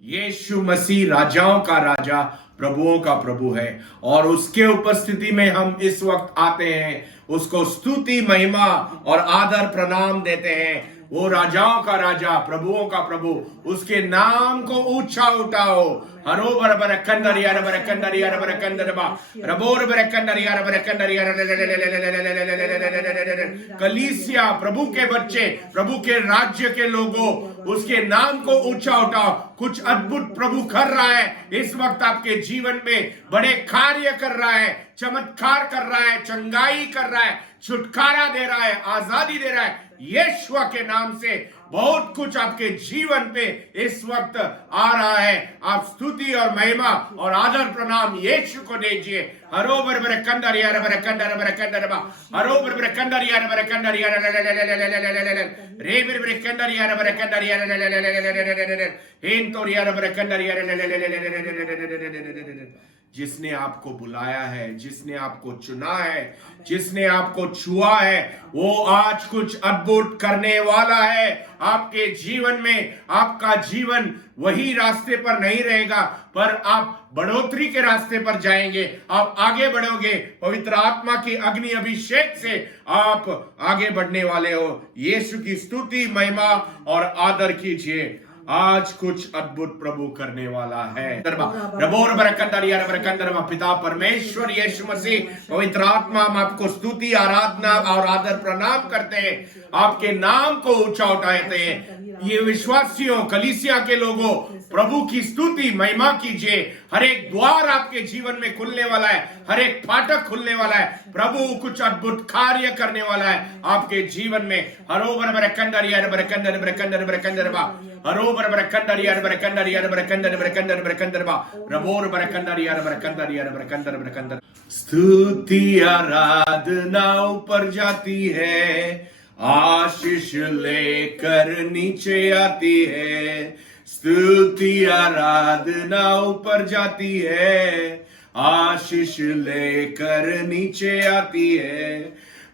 यीशु मसीह राजाओं का राजा, प्रभुओं का प्रभु है और उसके उपस्थिति में हम इस वक्त आते हैं, उसको स्तुति, महिमा और आदर प्रणाम देते हैं। वो राजाओं का राजा, प्रभुओं का प्रभु, उसके नाम को ऊंचा उठाओ। हरो बर बर कंदर यार बर कंदर यार बर कंदर बा रबोर बर कंदर यार बर कंदर यार कलीसिया, प्रभु के बच्चे, प्रभु के राज्य के लोगों, उसके नाम को ऊंचा उठाओ। कुछ अद्भुत प्रभु कर रहा है इस वक्त आपके जीवन में, बड़े कार्य कर रहा है, चमत्कार कर रहा है, चंगाई कर रहा है, छुटकारा दे रहा है, आजादी दे रहा है। यीशु के नाम से बहुत कुछ आपके जीवन पे इस वक्त आ रहा है। आप स्तुति और महिमा और आदर प्रणाम यीशु को दीजिए। हरो बर बर कंदर यार बर कंदर बा हरो बर बर कंदर यार बर कंदर यार रे बर बर कंदर यार बर कंदर यार हेन तो यार बर कंदर यार। जिसने आपको बुलाया है, जिसने आपको चुना है, जिसने आपको छुआ है, वो आज कुछ अद्भुत करने वाला है आपके जीवन में। आपका जीवन वही रास्ते पर नहीं रहेगा, पर आप बढ़ोतरी के रास्ते पर जाएंगे, आप आगे बढ़ोगे। पवित्र आत्मा की अग्नि अभिषेक से आप आगे बढ़ने वाले हो। यीशु की स्तुति, महिमा और आदर कीजिए। आज कुछ अद्भुत प्रभु करने वाला है। पिता परमेश्वर, यीशु मसीह, पवित्र आत्मा, हम आपको स्तुति, आराधना और आदर प्रणाम करते हैं। आपके नाम को ऊंचा उठाते हैं। ये विश्वासियों, कलीसिया के लोगों, प्रभु की स्तुति, महिमा कीजिए। हर एक द्वार आपके जीवन में खुलने वाला है, हर एक फाटक खुलने वाला है। प्रभु कुछ अद्भुत कार्य करने वाला है आपके जीवन में। हरो बर बर कंदर यार बर कंदर बर कंदर बर कंदर बा हरो बर बर कंदर यार बर कंदर यार बर कंदर बर कंदर बर कंदर बा रबोर बर कंदर यार बर कंदर यार बर कंदर बर कंदर। स्तुति आराधना ऊपर जाती है, आशीष लेकर नीचे आती है। स्तुति आराधना ऊपर जाती है, आशीष लेकर नीचे आती है।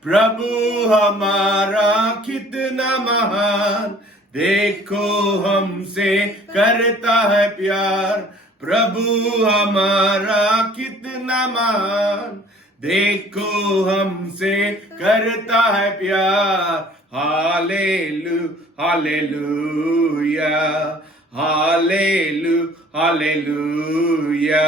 प्रभु हमारा कितना महान, देखो हमसे करता है प्यार। प्रभु हमारा कितना महान, देखो हमसे करता है प्यार। हालेलू हालेलुया हालेलू हालेलुया।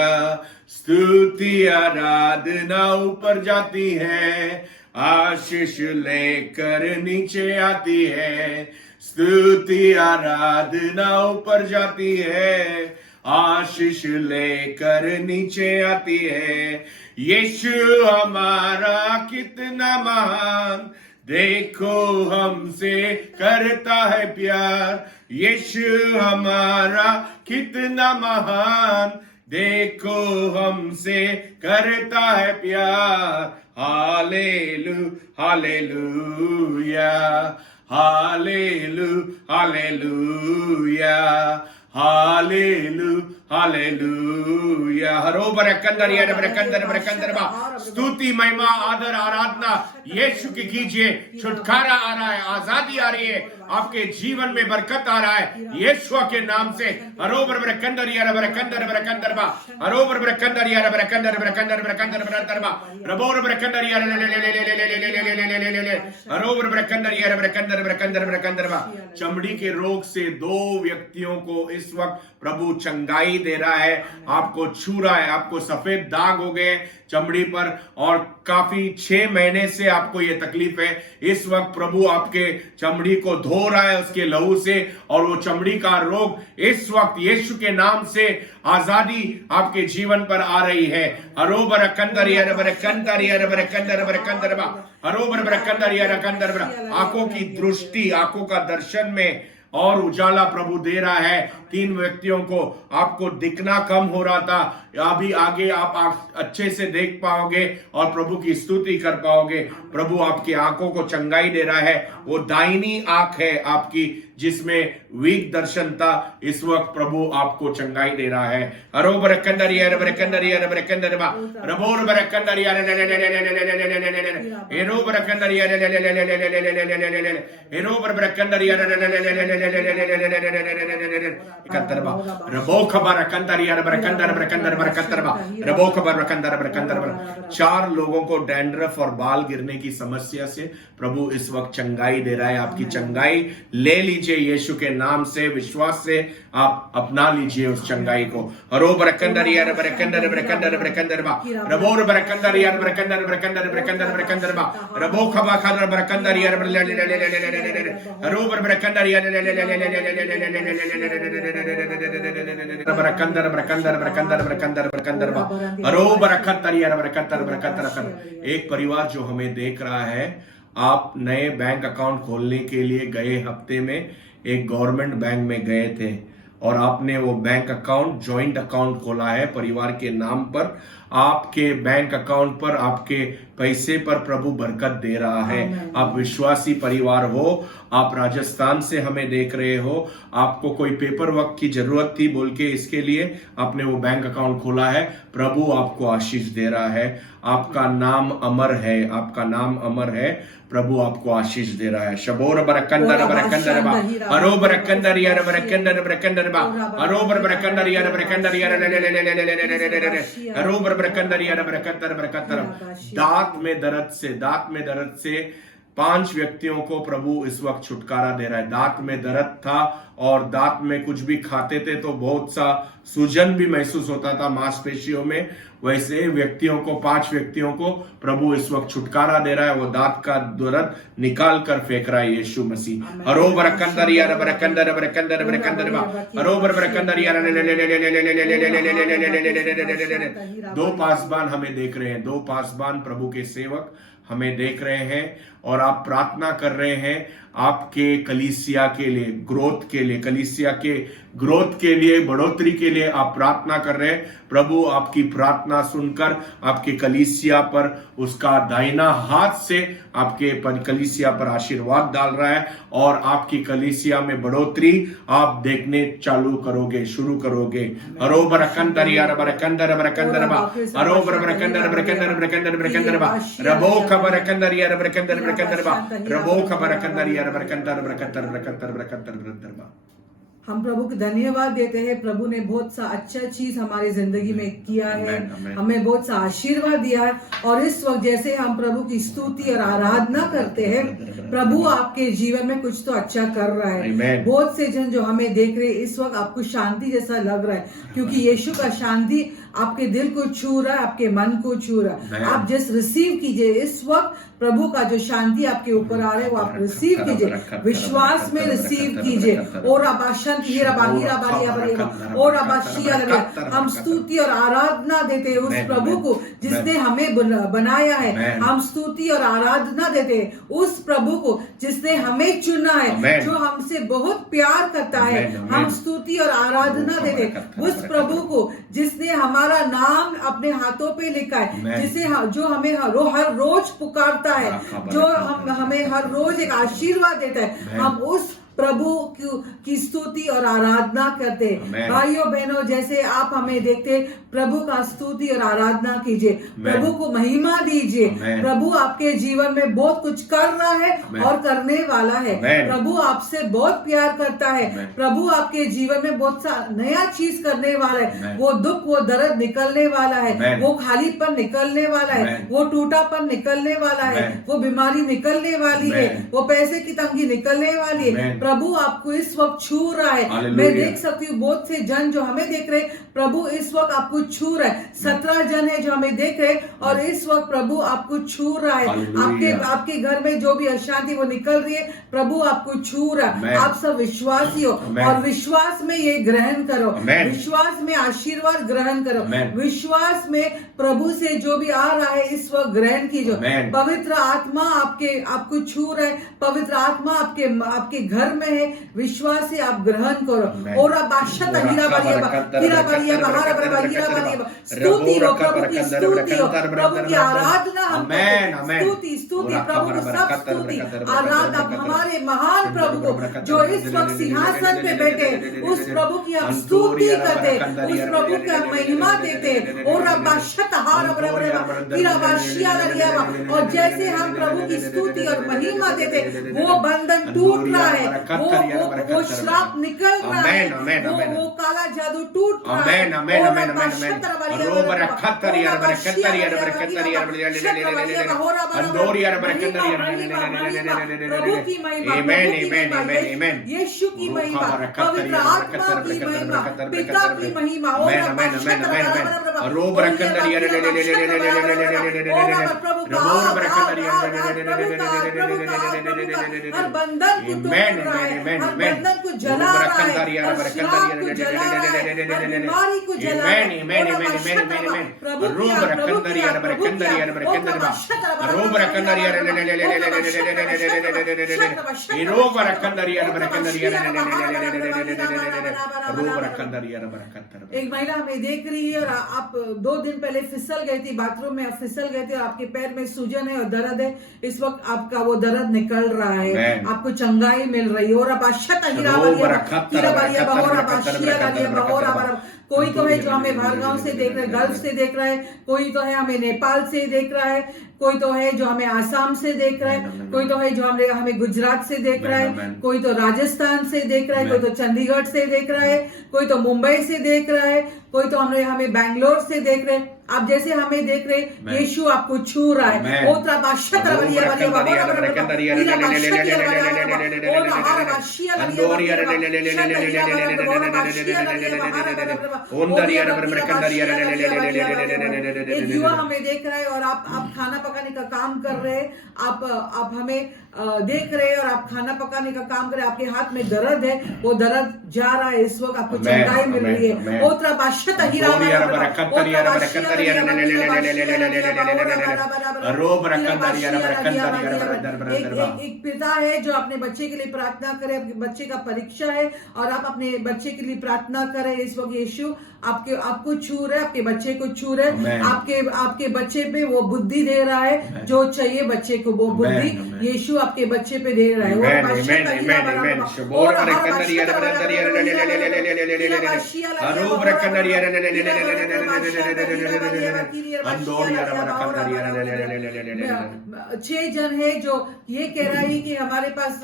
स्तुति आराधना ऊपर जाती है, आशीष लेकर नीचे आती है। स्तुति आराधना ऊपर जाती है, आशीष लेकर नीचे आती है। यीशु हमारा कितना महान, देखो हमसे करता है प्यार। यीशु हमारा कितना महान, देखो हमसे करता है प्यार। हालेलू हालेलुया हालेलू हालेलुया हालेलू हालेलुया। हरो बर कंदर यार बर कंदर बा स्तुति, महिमा, आदर, आराधना यीशु की कीजिए। छुटकारा आ रहा है, आजादी आ रही है, आपके जीवन में बरकत आ रहा है यीशु के नाम से। हरो बर बर कंदर यार बर कंदर बा हरो बर बर कंदर यार बर कंदर बा रबोर बर कंदर यार हरो बर बर कंदर यार बर कंदर बा। चमड़ी के रोग से 2 व्यक्तियों को इस वक्त प्रभु चंगाई दे रहा है। आपको छू रहा है, आपको सफेद दाग हो गए चमड़ी पर और काफी 6 महीने से आपको ये तकलीफ है। इस वक्त प्रभु आपके चमड़ी को धो रहा है उसके लहू से, और वो चमड़ी का रोग इस वक्त यीशु के नाम से आजादी आपके जीवन पर आ रही है। हरो बर कंदर यार बर कंदर यार बर कंदर बा हरो बर बर कंदर यार कंदर बा। आंखों की दृष्टि, आंखों का दर्शन में और उजाला प्रभु दे रहा है। 3 व्यक्तियों को आपको दिखना कम हो रहा था, अभी आगे आप अच्छे से देख पाओगे और प्रभु की स्तुति कर पाओगे। प्रभु आपकी आंखों को चंगाई दे रहा है। वो दाहिनी आंख है आपकी जिसमें वीक दर्शन था, इस वक्त प्रभु आपको चंगाई दे रहा है। हरो बर कंदर यार बर कंदर बा रबोर बर कंदर यार हेरो बर कंदर यार हेरो बर कंदर यार रबो खबर कंदर यार बरकंदर बरकंदर बरकंदर रबो खबर बरकंदर बरकंदर। 4 लोगों को डैंड्रफ और बाल गिरने की समस्या से प्रभु इस वक्त चंगाई दे रहा है। आपकी चंगाई ले लीजिए यीशु के नाम से, विश्वास से आप अपना लीजिए उस चंगाई को। रो बरकंदर यार बरकंदर बरकंदर बरकंदर बा रबो बरकंदर यार बरकंदर बरकंदर बरकंदर बरकंदर बा रबो खबा खबर बरकंदर यार रो बरकंदर यार बरकंदर बरकंदर बरकंदर बरकंदर बरकंदर बा रो बरकंदर यार बरकंदर बरकंदर। एक परिवार जो हमें देख रहा है, आप नए बैंक अकाउंट खोलने के लिए गए हफ्ते में एक गवर्नमेंट बैंक में गए थे और आपने वो बैंक अकाउंट जॉइंट अकाउंट खोला है परिवार के नाम पर। आपके बैंक अकाउंट पर आपके पैसे पर प्रभु बरकत दे रहा है। आप विश्वासी परिवार हो, आप राजस्थान से हमें देख रहे हो, आपको कोई पेपर वर्क की जरूरत थी बोल के इसके लिए आपने वो बैंक अकाउंट खोला है। प्रभु आपको आशीष दे रहा है। आपका नाम अमर है, आपका नाम अमर है। प्रभु आपको आशीष दे रहा है। शबोर बरकंदर बरकंदर बा अरो बरकंदर यार बरकंदर बरकंदर बा अरो बरकंदर यार बरकंदर यार अरो बरकंदर यार बरकंदर बरकंदर। दांत में दर्द से 5 व्यक्तियों को प्रभु इस वक्त छुटकारा दे रहा है। दांत में दर्द था और दांत में कुछ भी खाते थे तो बहुत सा सूजन भी महसूस होता था मांसपेशियों में। वैसे व्यक्तियों को 5 व्यक्तियों को प्रभु इस वक्त छुटकारा दे रहा है। वो दांत का दर्द निकाल कर फेंक रहा है यीशु मसीह। अरो बरकंदर यार बरकंदर बरकंदर बरकंदर अरो बरकंदर यार। 2 पासबान हमें देख रहे हैं, 2 पासबान प्रभु के सेवक हमें देख रहे हैं और आप प्रार्थना कर रहे हैं आपके कलीसिया के लिए, ग्रोथ के लिए, कलीसिया के ग्रोथ के लिए, बढ़ोतरी के लिए आप प्रार्थना कर रहे हैं। प्रभु आपकी प्रार्थना सुनकर आपके कलीसिया पर उसका दाहिना हाथ से आपके कलीसिया पर आशीर्वाद डाल रहा है और आपकी कलीसिया में बढ़ोतरी आप देखने चालू करोगे, शुरू करोगे। अरो बरकंदर यार बरकंदर बरकंदर बा अरो बरकंदर बरकंदर बरकंदर बरकंदर बा रबो खबर कंदर यार बरकंदर बरकंदर बा रबो खबर कंदर यार बरकंदर बरकंदर बरकंदर बरकंदर बरकंदर बा। हम प्रभु को धन्यवाद देते हैं। प्रभु ने बहुत सा अच्छा चीज हमारी जिंदगी में किया है, हमें बहुत सा आशीर्वाद दिया है और इस वक्त जैसे हम प्रभु की स्तुति और आराधना करते हैं, प्रभु आपके जीवन में कुछ तो अच्छा कर रहा है। बहुत से जन जो हमें देख रहे हैं इस वक्त आपको शांति जैसा लग रहा है क्योंकि यीशु का शांति आपके दिल को छू रहा है, आपके मन को छू रहा है। आप जस्ट रिसीव कीजिए इस वक्त प्रभु का जो शांति आपके ऊपर आ रहा है वो आप रिसीव कीजिए, विश्वास में रिसीव कीजिए। और हम स्तुति और आराधना देते हैं उस प्रभु को जिसने हमें बनाया है। हम स्तुति और आराधना देते हैं उस प्रभु को जिसने हमें चुना है, जो हमसे बहुत प्यार करता है। हम स्तुति और आराधना देते हैं उस प्रभु को जिसने हमारा नाम अपने हाथों पे लिखा है, जिसे जो हमें हर रोज पुकारता है, जो हमें हर रोज एक आशीर्वाद देता है। हम उस प्रभु की स्तुति और आराधना करते हैं। भाइयों बहनों, जैसे आप हमें देखते प्रभु का स्तुति और आराधना कीजिए, प्रभु को महिमा दीजिए। प्रभु आपके जीवन में बहुत कुछ कर रहा है और करने वाला है। प्रभु आपसे बहुत प्यार करता है। प्रभु आपके जीवन में बहुत सा नया चीज करने वाला है। वो दुख, वो दर्द निकलने वाला है, वो खालीपन निकलने वाला है, वो टूटापन निकलने वाला है, वो बीमारी निकलने वाली है, वो पैसे की तंगी निकलने वाली है। प्रभु आपको इस वक्त छू रहा है। मैं देख सकती हूँ बहुत से जन जो हमें देख रहे, प्रभु इस वक्त आपको छू रहा है। 17 जन है जो हमें देख रहे और इस वक्त प्रभु आपको छू रहा है। आपके घर में जो भी अशांति वो निकल रही है, प्रभु आपको छू रहा है। आप सब विश्वासी हो और विश्वास में ये ग्रहण करो, विश्वास में आशीर्वाद ग्रहण करो, विश्वास में प्रभु से जो भी आ रहा है इस वक्त ग्रहण कीजिए। पवित्र आत्मा आपको छू रहा है, पवित्र आत्मा आपके घर में है, विश्वास से आप ग्रहण करो। और स्तुति हो, प्रभु की स्तुति हो, प्रभु की आराधना हम स्तुति प्रभु को सब स्तुति आराधना हमारे महान प्रभु को जो इस वक्त सिंहासन पे बैठे, उस प्रभु की हम स्तुति करते, उस प्रभु की हम महिमा देते। और और जैसे हम प्रभु की स्तुति और महिमा देते, वो बंधन टूट रहा है, वो श्राप निकल रहा है, वो काला जादू टूट रहा है। प्रभु की महिमा, यीशु की महिमा, पवित्र आत्मा की महिमा, पिता की महिमा, हर बंधन को तोड़ रहा है, हर बंधन को जला रहा है, हर श्राप को जला रहा है, हर बीमारी को जला रहा है। एक महिला हमें देख रही है और आप 2 दिन पहले फिसल गई थी, बाथरूम में फिसल गए थे और आपके पैर में सूजन है और दर्द है। इस वक्त आपका वो दर्द निकल रहा है, आपको चंगाई मिल रही है। और कोई तो है जो हमें भारगांव से देख रहा है, गल्फ से देख रहा है, कोई तो है हमें नेपाल से देख रहा है, कोई तो है जो हमें आसाम से देख रहा है, कोई तो है जो हमें गुजरात से देख रहा है, कोई तो राजस्थान से देख रहा है, कोई तो चंडीगढ़ से देख रहा है, कोई तो मुंबई से देख रहा है, कोई तो हमें बैंगलोर से देख रहे हैं। आप जैसे हमें देख रहे, यीशु आपको छू रहा है। एक युवा हमें देख रहा है और आप खाना पकाने का काम कर रहे हैं, आप हमें देख रहे हैं और आप खाना पकाने का काम कर रहे हैं, आपके हाथ में दर्द है, वो दर्द जा रहा है, इस वक्त आपको चंगाई मिल रही है। एक पिता है जो अपने बच्चे के लिए प्रार्थना करे, अपने बच्चे का परीक्षा है और आप अपने बच्चे के लिए प्रार्थना करें। इस वक्त यीशु आपको छू रहे, आपके बच्चे को छू रहे, आपके बच्चे पे वो बुद्धि दे रहा है जो चाहिए बच्चे को, वो बुद्धि यीशु आपके बच्चे पे दे रहा है। छह जन है जो ये कह रहा है कि हमारे पास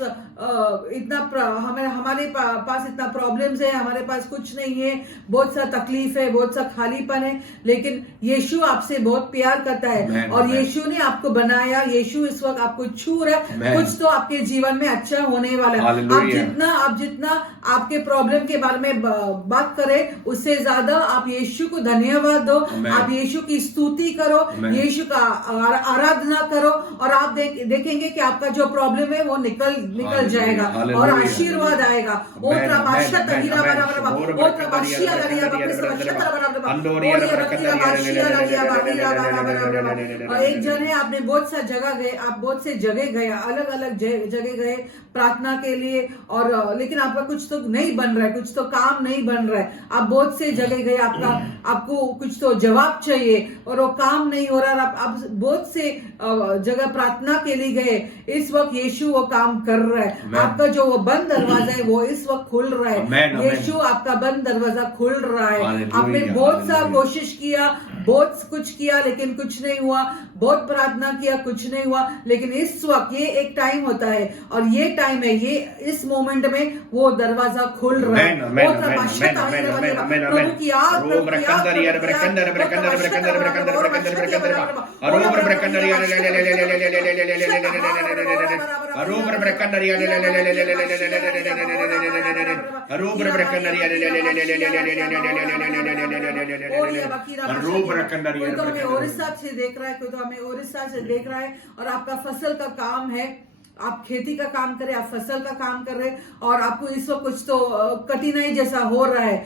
हमारे पास इतना प्रॉब्लम्स है, हमारे पास कुछ नहीं है, बहुत सा तकलीफ है, बहुत सा खालीपन है, लेकिन यीशु आपसे बहुत प्यार करता है और यीशु ने आपको बनाया। यीशु इस वक्त आपको छू रहा है, कुछ तो आपके जीवन में अच्छा होने वाला है। आप जितना आपके प्रॉब्लम के बारे में बात करें, उससे ज्यादा आप यीशु को धन्यवाद दो, आप यीशु की स्तुति करो, यीशु का आराधना करो और आप देखेंगे कि आपका जो प्रॉब्लम है वो निकल जाएगा और आशीर्वाद आएगा। एक जन है, आपने बहुत सा जगह गए, आप बहुत से जगह गए, अलग अलग जगह गए प्रार्थना के लिए, और लेकिन आपका कुछ तो नहीं बन रहा है, कुछ तो काम नहीं बन रहा है। आप बहुत से जगह गए, आपको कुछ तो जवाब चाहिए और वो काम नहीं हो रहा। आप बहुत से जगह प्रार्थना के लिए गए, इस वक्त यीशु वो काम कर रहा है। आपका जो वो बंद दरवाजा है वो इस वक्त खुल रहा है। यीशु आपका बंद दरवाजा खुल रहा है। आपने बहुत सा कोशिश किया, बहुत कुछ किया, लेकिन कुछ नहीं हुआ, बहुत प्रार्थना किया, कुछ नहीं हुआ, लेकिन इस वक्त ये एक टाइम होता है और ये टाइम है, ये इस मोमेंट में वो दरवाजा खुल रहा है। प्रभु की आग कोई तो हमें ओडिशा से देख रहा है, कोई तो हमें ओडिशा से देख रहा है और आपका फसल का काम है, आप खेती का काम करें, आप फसल का काम कर रहे हैं और आपको इस वक्त कुछ तो कठिनाई जैसा हो रहा है,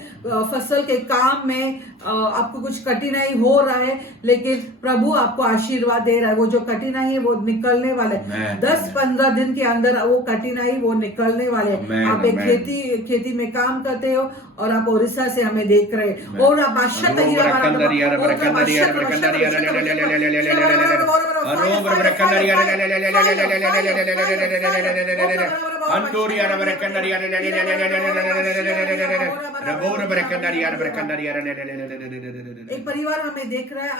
फसल के काम में आपको कुछ कठिनाई हो रहा है, लेकिन प्रभु आपको आशीर्वाद दे रहा है। वो जो कठिनाई है वो निकलने वाले 10-15 दिन के अंदर वो कठिनाई वो निकलने वाले। आप एक खेती में काम करते हो और आप ओडिशा से हमें देख रहे हैं और आप एक परिवार हमें देख रहा है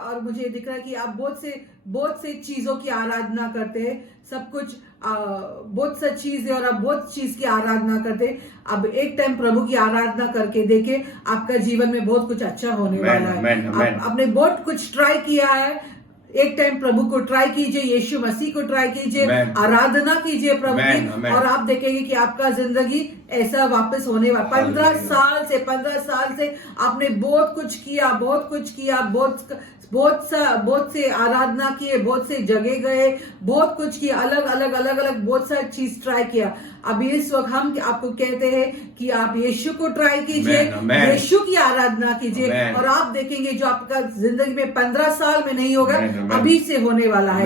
और मुझे दिख रहा है कि आप बहुत से चीजों की आराधना करते हैं, सब कुछ बहुत सा चीज है और आप बहुत चीज की आराधना करते हैं। अब एक टाइम प्रभु की आराधना करके देखे, आपका जीवन में बहुत कुछ अच्छा होने वाला है। आपने बहुत कुछ ट्राई किया है, एक टाइम प्रभु को ट्राई कीजिए, यीशु मसीह को ट्राई कीजिए, आराधना कीजिए प्रभु की, और आप देखेंगे कि आपका जिंदगी ऐसा वापस होने वाला। 15 साल से आपने बहुत कुछ किया, बहुत से आराधना किए, बहुत से जगह गए, बहुत कुछ किया, अलग बहुत सारी चीज ट्राई किया। अब इस वक्त हम आपको कहते हैं कि आप यीशु को ट्राई कीजिए, यीशु की आराधना कीजिए, और आप देखेंगे जो आपका जिंदगी में 15 साल में नहीं होगा, अभी से होने वाला है।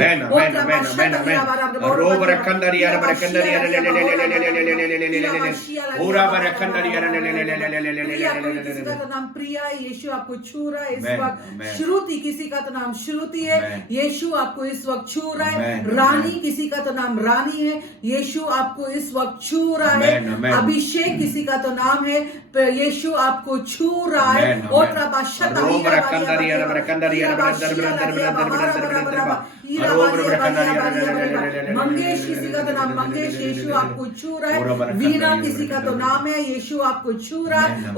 किसी का तो नाम प्रिया है, यीशु आपको छू रहा है इस वक्त। श्रुति, किसी का तो नाम श्रुति है, यीशु आपको इस वक्त छू रहा है। रानी, किसी का तो नाम रानी है, यीशु आपको इस वक्त छू रहा है। अभिषेक, किसी का तो नाम है, यीशु आपको छू रहा है। मंगेश, किसी का तो नाम मंगेश, यीशु आपको छू रहा है। वीना, किसी का तो नाम है, यीशु आपको छू रहा है।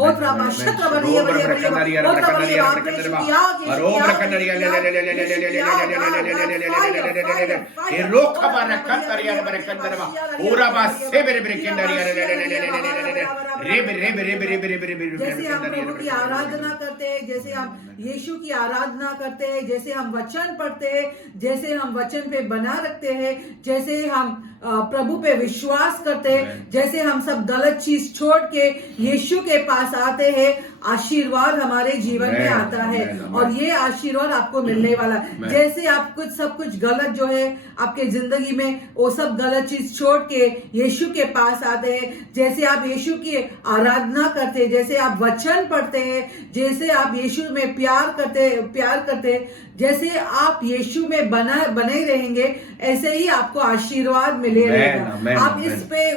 जैसे हम प्रभु की आराधना करते हैं, जैसे हम यीशु की आराधना करते हैं, जैसे हम वचन पढ़ते हैं, जैसे हम वचन पे बना रखते हैं, जैसे हम प्रभु पे विश्वास करते हैं, जैसे हम सब गलत चीज छोड़ के यीशु के पास आते हैं, आशीर्वाद हमारे जीवन में आता है। और ये आशीर्वाद आपको मिलने वाला है। जैसे आप सब कुछ गलत जो है आपके जिंदगी में, वो सब गलत चीज छोड़ के यीशु के पास आते हैं, जैसे आप यीशु की आराधना करते हैं, जैसे आप वचन पढ़ते हैं, जैसे आप यीशु में प्यार करते, जैसे आप यीशु में बने रहेंगे, ऐसे ही आपको आशीर्वाद मिले रहेगा। आप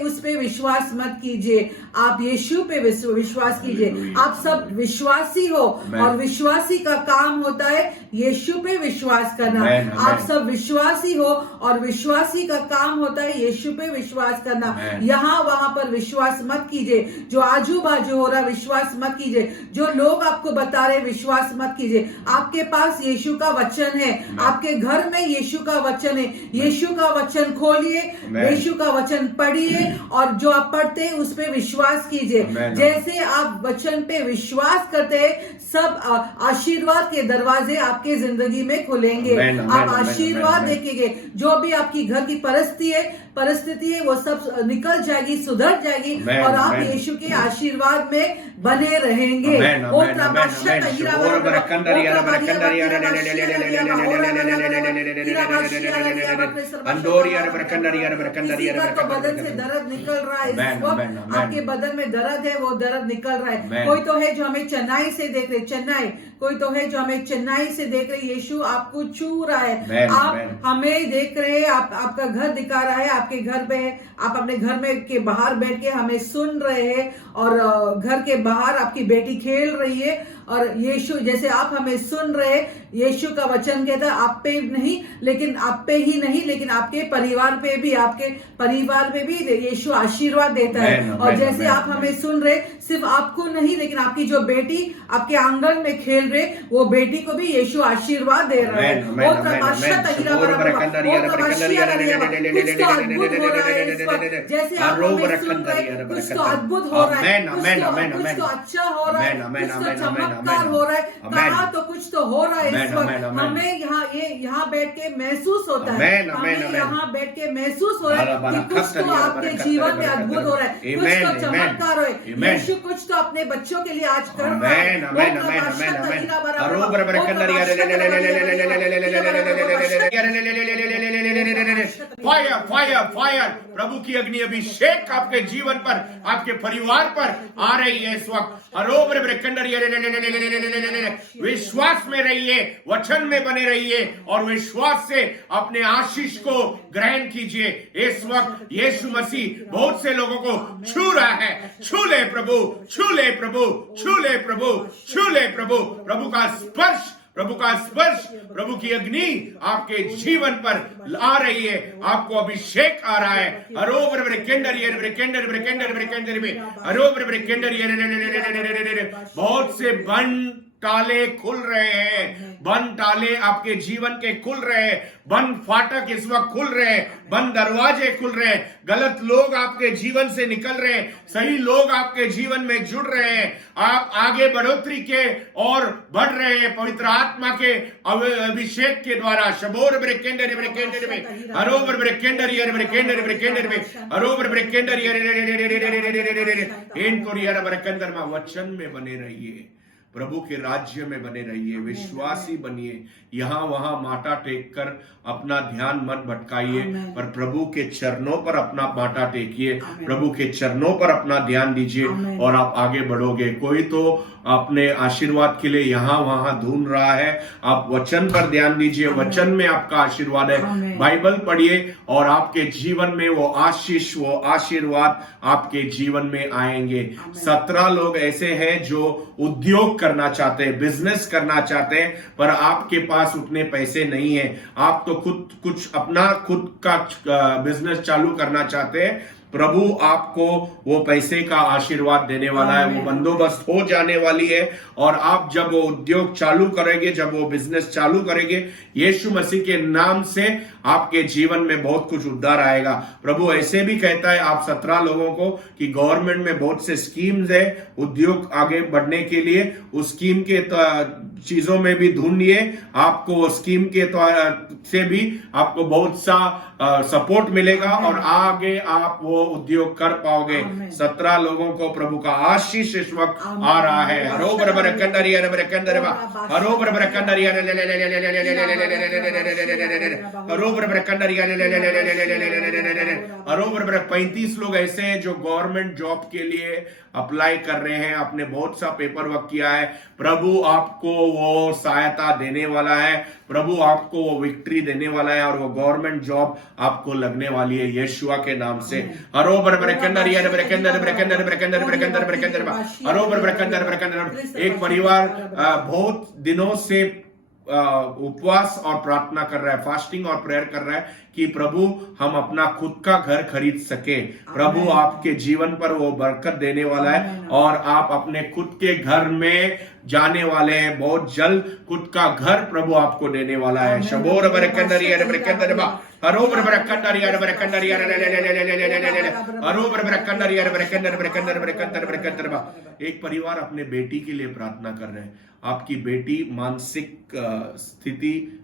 उस पे विश्वास मत कीजिए, आप यीशु पे विश्वास कीजिए। आप सब विश्वासी हो, और विश्वासी का काम होता है यीशु पे विश्वास करना। आप सब विश्वासी हो, और विश्वासी का काम होता है यीशु पे विश्वास करना। यहाँ वहां पर विश्वास मत कीजिए, जो आजू बाजू हो रहा विश्वास मत कीजिए, जो लोग आपको बता रहे विश्वास मत कीजिए। आपके पास यीशु का वचन है, आपके घर में यीशु का वचन है, यीशु का वचन खोलिए, यीशु का वचन पढ़िए, और जो आप पढ़ते हैं उस पे विश्वास कीजिए। जैसे आप वचन पे विश्वास करते हैं, सब आशीर्वाद के दरवाजे आपके जिंदगी में खुलेंगे। आप आशीर्वाद देखेंगे, जो भी आपकी घर की परिस्थिति है वो सब निकल जाएगी, सुधर जाएगी, और आप यीशु के आशीर्वाद में बने रहेंगे। बदन से दर्द निकल रहा है इस वक्त, आपके बदन में दर्द है, वो दर्द निकल रहा है। कोई तो है जो हमें चेन्नई से देख रहे, कोई तो है जो हमें चेन्नई से देख रहे, यीशु आपको छू रहा है। आप हमें देख रहे हैं, आपका घर दिखा रहा है, आपके घर पे है, आप अपने घर में के बाहर बैठ के हमें सुन रहे हैं, और घर के बाहर आपकी बेटी खेल रही है, और यीशु जैसे आप हमें सुन रहे, यीशु का वचन कहता है आप पे नहीं, लेकिन आपके परिवार पे भी यीशु आशीर्वाद देता है। और जैसे आप हमें सुन रहे, सिर्फ आपको नहीं, लेकिन आपकी जो बेटी आपके आंगन में खेल रहे, वो बेटी को भी यीशु आशीर्वाद दे रहा है। कुछ तो अद्भुत हो रहा है, जैसे आप हमें सुन रहे, कुछ तो अद्भुत हो रहा है, कुछ तो अच्छा हो रहा है, कुछ तो चमत्कार हो रहा है, कहा तो कुछ तो हो रहा है। इस वक्त हमें यहाँ बैठ के महसूस होता है, हमें यहाँ बैठ के महसूस हो रहा है कि कुछ तो आपके जीवन में अद्भुत हो रहा है, कुछ तो चमत्कार हो रहा है। यीशु कुछ तो अपने बच्चों के लिए आज कर रहा है। Amen. Arobar brakandar fire fire fire प्रभु की अग्नि अभिषेक आपके जीवन पर, आपके परिवार पर आ रही है इस वक्त। अरोबर ब्रकंडर विश्वास में रहिए, वचन में बने रहिए और विश्वास से अपने आशीष को ग्रहण कीजिए। इस वक्त यीशु मसीह बहुत से लोगों को छू रहा है। छू ले प्रभु, छू ले प्रभु, छू ले प्रभु, छू ले प्रभु। प्रभु का स्पर्श, प्रभु का स्पर्श, प्रभु की अग्नि आपके जीवन पर आ रही है, आपको अभिषेक आ रहा है। अरोबर ब्रकेंडर ये ब्रकेंडर ब्रकेंडर ब्रकेंडर में अरोबर ब्रकेंडर ये बहुत से बंद ताले खुल रहे हैं, बंद ताले आपके जीवन के खुल रहे हैं, बंद फाटक इस वक्त खुल रहे हैं, बंद दरवाजे खुल रहे हैं, गलत लोग आपके जीवन से निकल रहे हैं, सही लोग आपके जीवन में जुड़ रहे हैं, आप आगे बढ़ोतरी के और बढ़ रहे हैं पवित्र आत्मा के अभिषेक के द्वारा। शबोर ब्रेकेंडर ब्रेकेंडर में अरोबर ब्रेकेंडर यार ब्रेकेंडर ब्रेकेंडर में अरोबर ब्रेकेंडर यार इन कोरियर ब्रेकेंडर में वचन में बने रहिए, प्रभु के राज्य में बने रहिए, विश्वासी बनिए। यहाँ वहां माथा टेक कर अपना ध्यान मत भटकाइए, पर प्रभु के चरणों पर अपना माथा टेकिए, प्रभु के चरणों पर अपना ध्यान दीजिए और आप आगे बढ़ोगे। कोई तो अपने आशीर्वाद के लिए यहाँ वहां ढूंढ रहा है, आप वचन पर ध्यान दीजिए, वचन में आपका आशीर्वाद है। बाइबल पढ़िए और आपके जीवन में वो आशीष, वो आशीर्वाद आपके जीवन में आएंगे। 17 लोग ऐसे हैं जो उद्योग करना चाहते हैं, बिजनेस करना चाहते हैं, पर आपके पास उतने पैसे नहीं है। आप तो कुछ अपना खुद का बिजनेस चालू करना चाहते हैं। प्रभु आपको वो पैसे का आशीर्वाद देने वाला है, वो बंदोबस्त हो जाने वाली है। और आप जब वो उद्योग चालू करेंगे, जब वो बिजनेस चालू करेंगे, यीशु मसीह के नाम से आपके जीवन में बहुत कुछ उद्धार आएगा। प्रभु ऐसे भी कहता है आप 17 लोगों को कि गवर्नमेंट में बहुत से स्कीम्स है उद्योग आगे बढ़ने के लिए, उस स्कीम के चीजों में भी ढूंढिए, आपको स्कीम के से भी आपको बहुत सा सपोर्ट मिलेगा और आगे आप वो उद्योग कर पाओगे। 17 लोगों को प्रभु का आशीष इस वक्त आ रहा है। हरो बरबर कंदरिया रे कंदर बा हरो बरबर कंदरिया रे हरो बरबर कंदरिया रे हरो बरबर 35 लोग ऐसे हैं जो गवर्नमेंट जॉब के लिए अप्लाई कर रहे हैं, आपने बहुत सा पेपर वर्क किया है। प्रभु आपको वो सहायता देने वाला है, प्रभु आपको वो विक्ट्री देने वाला है और वो गवर्नमेंट जॉब आपको लगने वाली है यीशुआ के नाम से। हरो बरबर कंदर यार ब्रेकंदर ब्रेकंदर ब्रेकंदर ब्रेकंदर ब्रेकंदर हरो बरबर कंदर ब्रेकंदर। एक परिवार बहुत दिनों से उपवास और प्रार्थना कर रहा है, फास्टिंग और प्रेयर कर रहा है कि प्रभु हम अपना खुद का घर खरीद सके। प्रभु आपके जीवन पर वो बरकत देने वाला है और आप अपने खुद के घर में जाने वाले हैं। बहुत जल्द खुद का घर प्रभु आपको देने वाला है। शबोर बरकंदर यार ब्रेकंदर बा हरो बरकंदर यार ब्रेकंदर यार हरो बरकंदर यार ब्रेकंदर ब्रेकंदर ब्रेकंदर ब्रेकंदर बा। एक परिवार अपने बेटी के लिए प्रार्थना कर रहे हैं। आपकी बेटी मानसिक स्थिति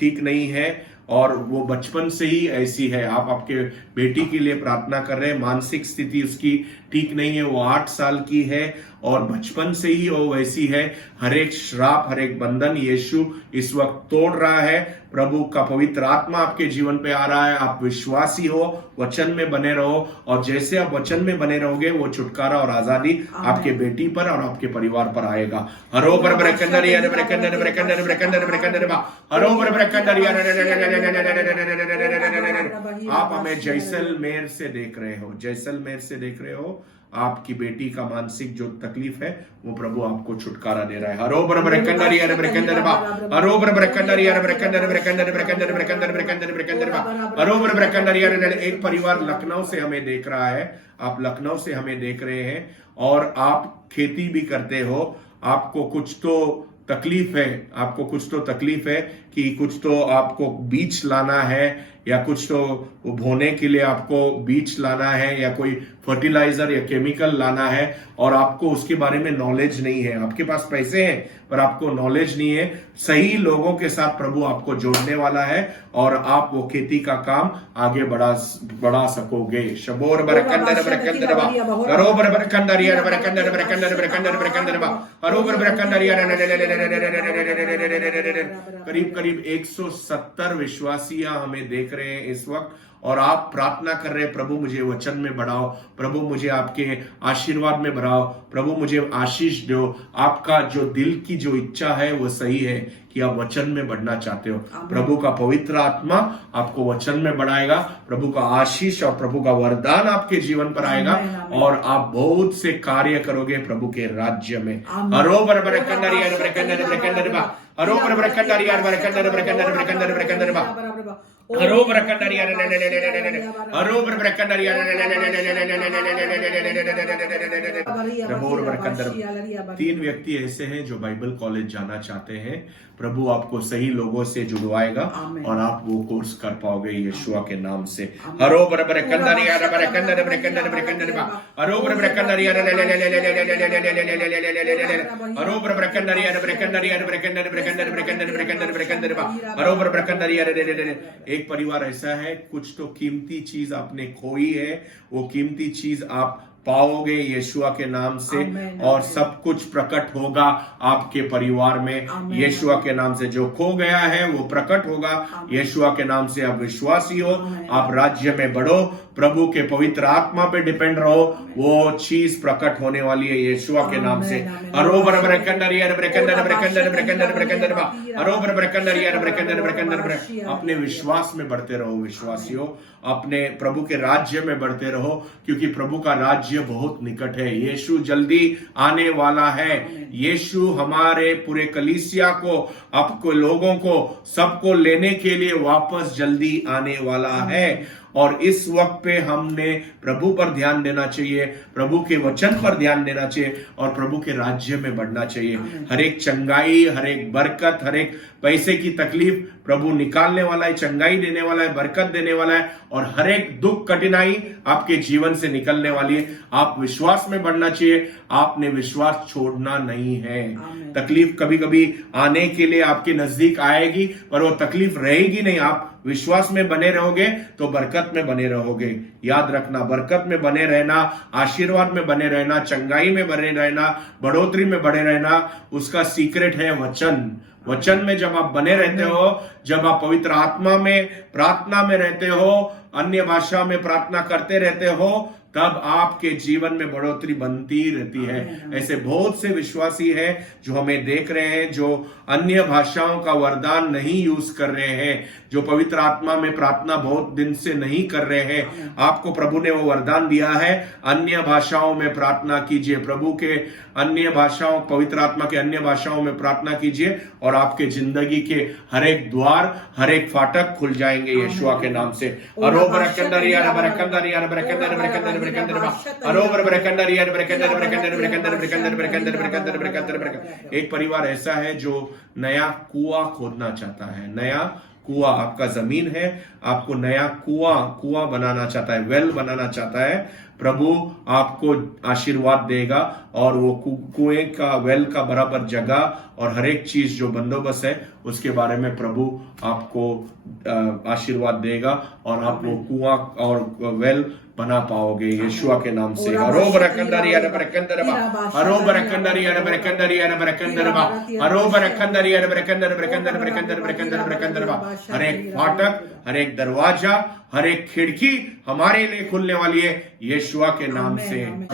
ठीक नहीं है और वो बचपन से ही ऐसी है। आप आपके बेटी के लिए प्रार्थना कर रहे हैं, मानसिक स्थिति उसकी ठीक नहीं है, वो 8 साल की है और बचपन से ही वो वैसी है। हर एक श्राप, हर एक बंधन यीशु इस वक्त तोड़ रहा है। प्रभु का पवित्र आत्मा आपके जीवन पे आ रहा है। आप विश्वासी हो, वचन में बने रहो और जैसे आप वचन में बने रहोगे वो छुटकारा और आजादी आपके बेटी पर और आपके परिवार पर आएगा। हरो बर ब्रेकंदर यार ब्रेकंदर ब्रेकंदर ब्रेकंदर ब्रेकंदर बा हरो बर ब्रेकंदर यार। आप हमें जैसलमेर से देख रहे हो, जैसलमेर से देख रहे हो। आपकी बेटी का मानसिक जो तकलीफ है वो प्रभु आपको छुटकारा दे रहा है। हरो बर ब्रेकंदर यार ब्रेकंदर बा हरो बर ब्रेकंदर यार ब्रेकंदर ब्रेकंदर ब्रेकंदर ब्रेकंदर ब्रेकंदर ब्रेकंदर बा हरो बर ब्रेकंदर यार। एक परिवार लखनऊ से हमें देख रहा है, आप लखनऊ से हमें देख रहे हैं और आप खेती भी करते हो। आपको कुछ तो तकलीफ है, आपको कुछ तो तकलीफ है। कि कुछ तो आपको बीज लाना है या कुछ तो बोने के लिए आपको बीज लाना है या कोई फर्टिलाइजर या केमिकल लाना है और आपको उसके बारे में नॉलेज नहीं है, आपके पास पैसे हैं पर आपको नॉलेज नहीं है, सही लोगों के साथ प्रभु आपको जोड़ने वाला है और आप वो खेती का काम आगे बढ़ा सकोगे। शबोर बरकंदर बरकंदर बा अरोबर बरकंदर यार बरकंदर बरकंदर बरकंदर बरकंदर बा अरोबर बरकंदर यार करीब 170 विश्वासियां हमें देख रहे हैं इस वक्त और आप प्रार्थना कर रहे हैं, प्रभु मुझे वचन में बढ़ाओ, प्रभु मुझे आपके आशीर्वाद में बढ़ाओ, प्रभु मुझे आशीष दो। आपका जो दिल की जो इच्छा है वो सही है कि आप वचन में बढ़ना चाहते हो। प्रभु का पवित्र आत्मा आपको वचन में बढ़ाएगा, प्रभु का आशीष और प्रभु का वरदान आपके जीवन पर आएगा और आप बहुत से कार्य करोगे प्रभु के राज्य में। अरोबर बरकंदर यार बरकंदर बरकंदर बा अरोबर बरकंदर यार बरकंदर बरकंदर बरकंदर बरकंदर बा अरोबर बरकंदर यार अरोबर बरकंदर यार रबोर बरकंदर। 3 व्यक्ति ऐसे हैं जो बाइबल कॉलेज जाना चाहते हैं, प्रभु आपको सही लोगों से जुड़वाएगा और आप वो कोर्स कर पाओगे यीशुआ के नाम से। अरोबर बरकंदर यार बरकंदर बरकंदर बरकंदर बा अरोबर बरकंदर यार अरोबर बरकंदर यार बरकंदर यार बरकंदर बरकंदर बरकंदर बरकंदर बरकंदर बा अरोबर बरकंदर यार। एक परिवार ऐसा है, कुछ तो कीमती चीज आपने खोई है, वो कीमती चीज आप पाओगे यीशुआ के नाम से और सब कुछ प्रकट होगा आपके परिवार में यीशुआ के नाम से। जो खो गया है वो प्रकट होगा यीशुआ के नाम से। आप विश्वासी हो, आप राज्य में बढ़ो, प्रभु के पवित्र आत्मा पे डिपेंड रहो, वो चीज प्रकट होने वाली है यीशुआ के नाम से। अरोबर बरकंदर यार बरकंदर बरकंदर बरकंदर बरकंदर बा अरोबर बरकंदर यार बरकंदर बरकंदर। अपने विश्वास में बढ़ते रहो विश्वासियों, अपने प्रभु के राज्य में बढ़ते रहो क्योंकि प्रभु का राज्य बहुत निकट है। यीशु जल्दी आने वाला है। यीशु हमारे पूरे कलीसिया को, आपको लोगों को, सबको लेने के लिए वापस जल्दी आने वाला है और इस वक्त पे हमने प्रभु पर ध्यान देना चाहिए, प्रभु के वचन पर ध्यान देना चाहिए और प्रभु के राज्य में बढ़ना चाहिए। हर एक चंगाई, हर एक बरकत, हर एक पैसे की तकलीफ प्रभु निकालने वाला है, चंगाई देने वाला है, बरकत देने वाला है और हर एक दुख कठिनाई आपके जीवन से निकलने वाली है। आप विश्वास में बढ़ना चाहिए, आपने विश्वास छोड़ना नहीं है। तकलीफ कभी कभी आने के लिए आपके नजदीक आएगी पर वो तकलीफ रहेगी नहीं। आप विश्वास में बने रहोगे तो बरकत में बने रहोगे। याद रखना, बरकत में बने रहना, आशीर्वाद में बने रहना, चंगाई में बने रहना, बढ़ोतरी में बने रहना, उसका सीक्रेट है वचन। वचन में जब आप बने रहते हो, जब आप पवित्र आत्मा में प्रार्थना में रहते हो, अन्य भाषा में प्रार्थना करते रहते हो, तब आपके जीवन में बढ़ोतरी बनती रहती है। ऐसे बहुत से विश्वासी हैं जो हमें देख रहे हैं, जो अन्य भाषाओं का वरदान नहीं यूज कर रहे हैं, जो पवित्र आत्मा में प्रार्थना बहुत दिन से नहीं कर रहे हैं। आपको प्रभु ने वो वरदान दिया है, अन्य भाषाओं में प्रार्थना कीजिए, प्रभु के अन्य भाषाओं, पवित्र आत्मा के अन्य भाषाओं में प्रार्थना कीजिए और आपके जिंदगी के हर एक द्वार, हर एक फाटक खुल जाएंगे यीशुआ के नाम से। अरोबर बरकंदर यार बरकंदर यार बरकंदर बरकंदर बरकंदर अरोबर बरकंदर यार बरकंदर बरकंदर बरकंदर बरकंदर बरकंदर बरकंदर बरकंदर बरकंदर। एक परिवार ऐसा है जो नया कुआं खोदना चाहता है। नया कुआं, आपका जमीन है, आपको नया कुआं बनाना चाहता है, वेल बनाना चाहता है। प्रभु आपको आशीर्वाद देगा और वो कुएं का, वेल का बराबर जगह और हर एक चीज जो बंदोबस्त है उसके बारे में प्रभु आपको आशीर्वाद देगा और आप वो कुआं और वेल बना पाओगे यीशुआ के नाम से। अरोबर बरकंदर यार बरकंदर बा अरोबर बरकंदर यार बरकंदर यार बरकंदर बा अरोबर बरकंदर यार बरकंदर बरकंदर बरकंदर बरकंदर बरकंदर बा। हर एक फाटक, हर एक दरवाजा, हर एक खिड़की हमारे लिए खुलने वाली है यीशुआ के नाम से। हम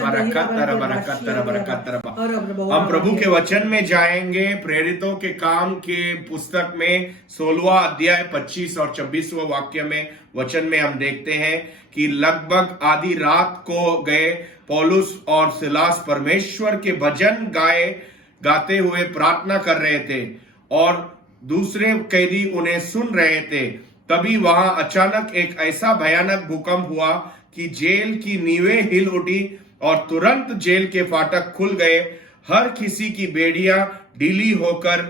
प्रभु के वचन में जाएंगे। प्रेरितों के काम के पुस्तक में 16वां अध्याय 25 और 26वां वाक्य में वचन में हम देखते हैं कि लगभग आधी रात को गए पौलुस और सिलास परमेश्वर के भजन गाते हुए प्रार्थना कर रहे थे और दूसरे कैदी उन्हें सुन रहे थे। तभी वहां अचानक एक ऐसा भयानक भूकंप हुआ कि जेल की नींवें हिल उठी और तुरंत जेल के फाटक खुल गए। हर किसी की बेड़ियां ढीली होकर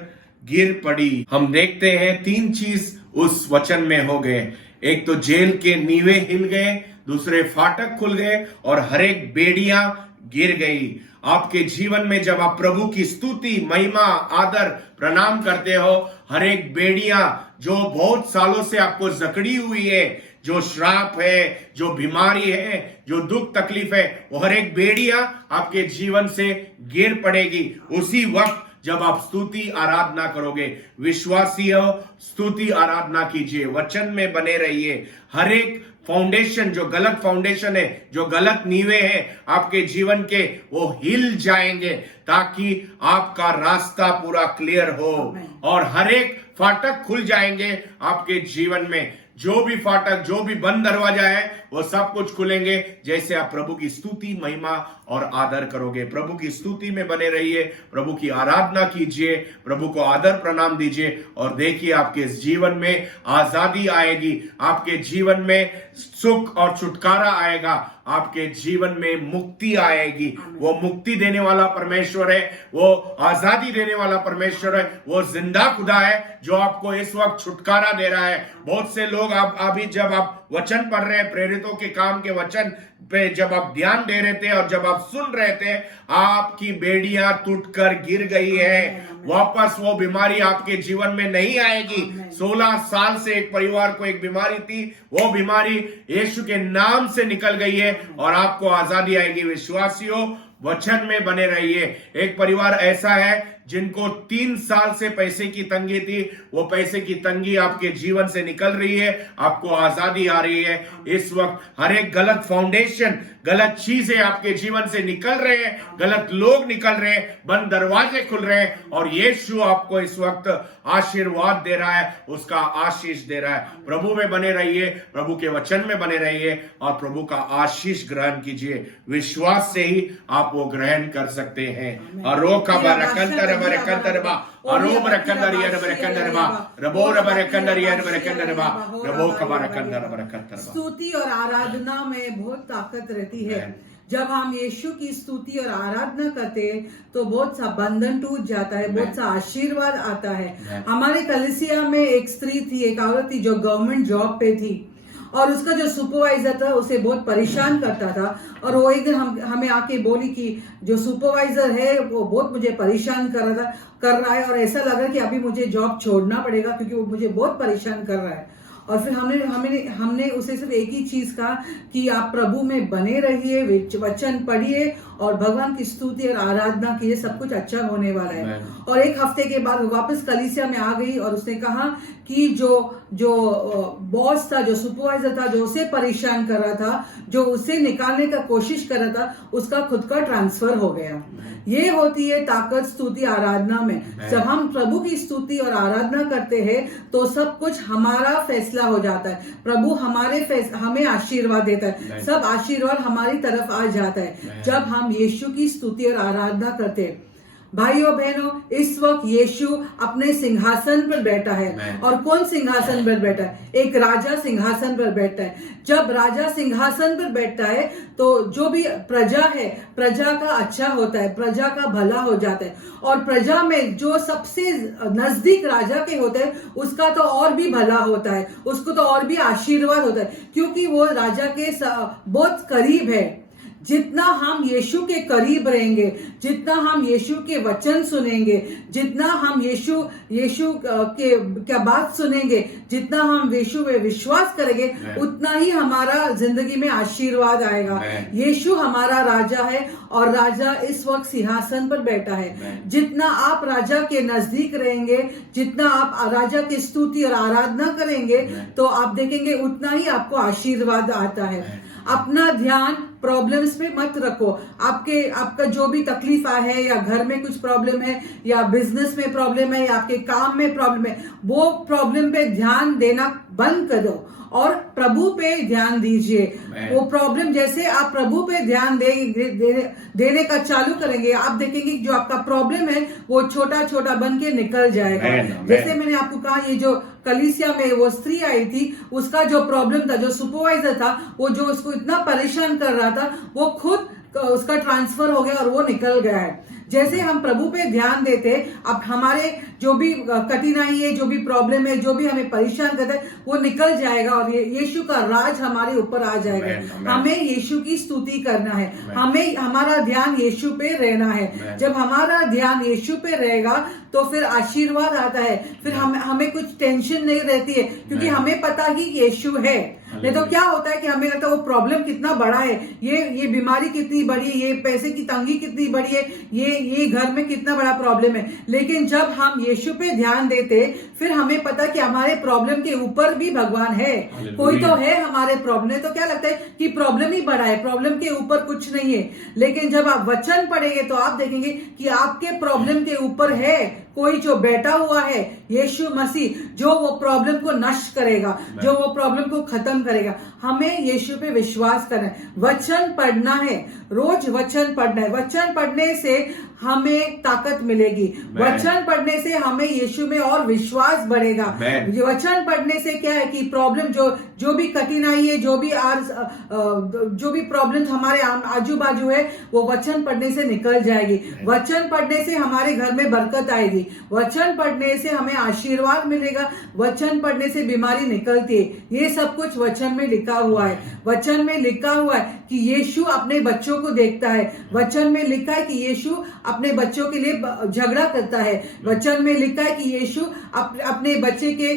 गिर पड़ी। हम देखते हैं 3 चीज उस वचन में हो गए। एक तो जेल के नींवे हिल गए, दूसरे फाटक खुल गए और हर एक बेड़ियां गिर गई। आपके जीवन में जब आप प्रभु की स्तुति, महिमा, आदर, प्रणाम करते हो, हर एक बेड़ियां जो बहुत सालों से आपको जकड़ी हुई है, जो श्राप है, जो बीमारी है, जो दुख तकलीफ है, वो हर एक बेड़ियां आपके जीवन से गिर पड़ेगी उसी वक्त जब आप स्तुति आराधना करोगे। विश्वासी हो, स्तुति आराधना कीजिए, वचन में बने रहिए। हर एक फाउंडेशन, जो गलत फाउंडेशन है, जो गलत नींवे हैं आपके जीवन के, वो हिल जाएंगे ताकि आपका रास्ता पूरा क्लियर हो और हर एक फाटक खुल जाएंगे आपके जीवन में। जो भी फाटक, जो भी बंद दरवाजा है, वो सब कुछ खुलेंगे जैसे आप प्रभु की स्तुति, महिमा और आदर करोगे। प्रभु की स्तुति में बने रहिए, प्रभु की आराधना कीजिए, प्रभु को आदर प्रणाम दीजिए और देखिए आपके जीवन में आजादी आएगी, आपके जीवन में सुख और छुटकारा आएगा, आपके जीवन में मुक्ति आएगी। वो मुक्ति देने वाला परमेश्वर है, वो आजादी देने वाला परमेश्वर है, वो जिंदा खुदा है जो आपको इस वक्त छुटकारा दे रहा है। बहुत से लोग आप अभी जब आप वचन पढ़ रहे हैं, प्रेरितों के काम के वचन पे जब आप ध्यान दे रहे थे और जब आप सुन रहे थे, आपकी बेड़ियां टूटकर गिर गई है। वापस वो बीमारी आपके जीवन में नहीं आएगी। 16 साल से एक परिवार को एक बीमारी थी, वो बीमारी यीशु के नाम से निकल गई है और आपको आजादी आएगी। विश्वासियों, वचन में बने रहिए। एक परिवार ऐसा है जिनको 3 साल से पैसे की तंगी थी, वो पैसे की तंगी आपके जीवन से निकल रही है, आपको आजादी आ रही है। इस वक्त हर एक गलत फाउंडेशन, गलत चीजें आपके जीवन से निकल रहे हैं, गलत लोग निकल रहे हैं, बंद दरवाजे खुल रहे हैं और यीशु आपको इस वक्त आशीर्वाद दे रहा है, उसका आशीष दे रहा है। प्रभु में बने रहिए, प्रभु के वचन में बने रहिए और प्रभु का आशीष ग्रहण कीजिए। विश्वास से ही आप वो ग्रहण कर सकते हैं। स्तुति और आराधना में बहुत ताकत रहती है। जब हम यीशु की स्तुति और आराधना करते हैं तो बहुत सा बंधन टूट जाता है, बहुत सा आशीर्वाद आता है। हमारे कलीसिया में एक स्त्री थी, एक औरत थी जो गवर्नमेंट जॉब पे थी और उसका जो सुपरवाइजर था उसे बहुत परेशान करता था और वो एक दिन हमें आके बोली कि जो सुपरवाइजर है वो बहुत मुझे परेशान कर रहा है और ऐसा लगा कि अभी मुझे जॉब छोड़ना पड़ेगा क्योंकि वो मुझे बहुत परेशान कर रहा है। और फिर हमने उसे सिर्फ एक ही चीज कहा कि आप प्रभु में बने रहिए, वचन पढ़िए और भगवान की स्तुति और आराधना कीजिए, सब कुछ अच्छा होने वाला है। और एक हफ्ते के बाद वो वापस कलीसिया में आ गई और उसने कहा कि जो बॉस था, जो सुपरवाइजर था, जो उसे परेशान कर रहा था, जो उसे निकालने का कोशिश कर रहा था, उसका खुद का ट्रांसफर हो गया। ये होती है ताकत स्तुति आराधना में। जब हम प्रभु की स्तुति और आराधना करते हैं तो सब कुछ हमारा फैसला हो जाता है। प्रभु हमें आशीर्वाद देता है, सब आशीर्वाद हमारी तरफ आ जाता है जब हम यीशु की स्तुति और आराधना करते हैं। भाइयों बहनों, इस वक्त यीशु अपने सिंहासन पर बैठा है। और कौन सिंहासन पर बैठा है? एक राजा सिंहासन पर बैठा है। जब राजा सिंहासन पर बैठता है तो जो भी प्रजा है, प्रजा का अच्छा होता है, प्रजा का भला हो जाता है। और प्रजा में जो सबसे नजदीक राजा के होते हैं उसका तो और भी भला होता है, उसको तो और भी आशीर्वाद होता है क्योंकि वो राजा के बहुत करीब है। जितना हम यीशु के करीब रहेंगे, जितना हम यीशु के वचन सुनेंगे, जितना हम यीशु के क्या बात सुनेंगे, जितना हम यीशु में विश्वास करेंगे, उतना ही हमारा जिंदगी में आशीर्वाद आएगा। यीशु हमारा राजा है और राजा इस वक्त सिंहासन पर बैठा है। जितना आप राजा के नजदीक रहेंगे, जितना आप राजा की स्तुति और आराधना करेंगे, तो आप देखेंगे उतना ही आपको आशीर्वाद आता है। अपना ध्यान प्रॉब्लम्स पे मत रखो। आपका जो भी तकलीफ है या घर में कुछ प्रॉब्लम है या बिजनेस में प्रॉब्लम है या आपके काम में प्रॉब्लम है, वो प्रॉब्लम पे ध्यान देना बंद करो और प्रभु पे ध्यान दीजिए। वो प्रॉब्लम जैसे आप प्रभु पे ध्यान देने का चालू करेंगे, आप देखेंगे जो आपका प्रॉब्लम है वो छोटा छोटा बन के निकल जाएगा। जैसे मैंने आपको कहा, ये जो कलीसिया में वो स्त्री आई थी, उसका जो प्रॉब्लम था, जो सुपरवाइजर था, वो जो उसको इतना परेशान कर रहा था, वो खुद उसका ट्रांसफर हो गया और वो निकल गया है। जैसे हम प्रभु पे ध्यान देते, अब हमारे जो भी कठिनाई है, जो भी प्रॉब्लम है, जो भी हमें परेशान करता है, वो निकल जाएगा और यीशु का राज हमारे ऊपर आ जाएगा। हमें यीशु की स्तुति करना है, हमें हमारा ध्यान यीशु पे रहना है। जब हमारा ध्यान यीशु पे रहेगा तो फिर आशीर्वाद आता है, फिर हमें कुछ टेंशन नहीं रहती है, क्योंकि हमें पता कि यीशु है। नहीं तो क्या होता है कि हमें लगता है वो प्रॉब्लम कितना बड़ा है, ये बीमारी कितनी बड़ी है, ये पैसे की तंगी कितनी बड़ी है, ये घर में कितना बड़ा प्रॉब्लम है। लेकिन जब हम यीशु पे ध्यान देते, फिर हमें पता कि हमारे प्रॉब्लम के ऊपर भी भगवान है, कोई तो है हमारे प्रॉब्लम। तो क्या लगता है कि प्रॉब्लम ही बड़ा है, प्रॉब्लम के ऊपर कुछ नहीं है। लेकिन जब आप वचन पढ़ेंगे तो आप देखेंगे कि आपके प्रॉब्लम के ऊपर है कोई जो बैठा हुआ है, यीशु मसीह, जो वो प्रॉब्लम को नष्ट करेगा, जो वो प्रॉब्लम को खत्म करेगा। हमें यीशु पे विश्वास करना है, वचन पढ़ना है, रोज वचन पढ़ना है। वचन पढ़ने से हमें ताकत मिलेगी, वचन पढ़ने से हमें यीशु में और विश्वास बढ़ेगा। वचन पढ़ने से क्या है कि प्रॉब्लम जो भी कठिनाई है, जो भी प्रॉब्लम हमारे आजू बाजू है, वो वचन पढ़ने से निकल जाएगी। वचन पढ़ने से हमारे घर में बरकत आएगी, वचन पढ़ने से हमें आशीर्वाद मिलेगा, वचन पढ़ने से बीमारी निकलती है। ये सब कुछ वचन में लिखा हुआ है। वचन में लिखा हुआ है कि यीशु अपने बच्चों को देखता है। वचन में लिखा है कि यीशु अपने बच्चों के लिए झगड़ा करता है। वचन में लिखा है कि यीशु अपने बच्चे के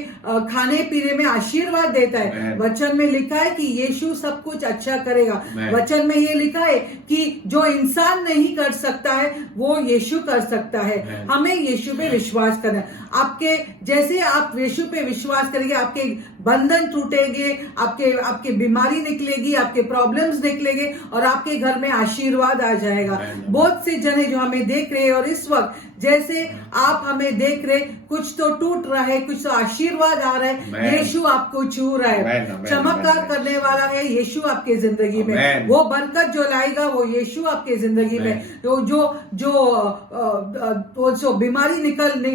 खाने पीने में आशीर्वाद देता है। वचन में लिखा है कि यीशु सब कुछ अच्छा करेगा। वचन में ये लिखा है कि जो इंसान नहीं कर सकता है वो यीशु कर सकता है। हमें यीशु पे विश्वास करना है। आपके जैसे आप यीशु पे विश्वास करेंगे, आपके बंधन टूटेंगे, आपके बीमारी निकलेगी, आपके प्रॉब्लम्स निकलेंगे और आपके घर में आशीर्वाद आ जाएगा। बहुत से जने जो हमें देख रहे हैं और इस वक्त जैसे आप हमें देख रहे, कुछ तो टूट रहा है, कुछ तो आशीर्वाद आ रहा है, यीशु आपको छू रहा है। चमत्कार करने वाला है यीशु आपके जिंदगी में। वो बरकत जो लाएगा वो यीशु आपके जिंदगी में। जो बीमारी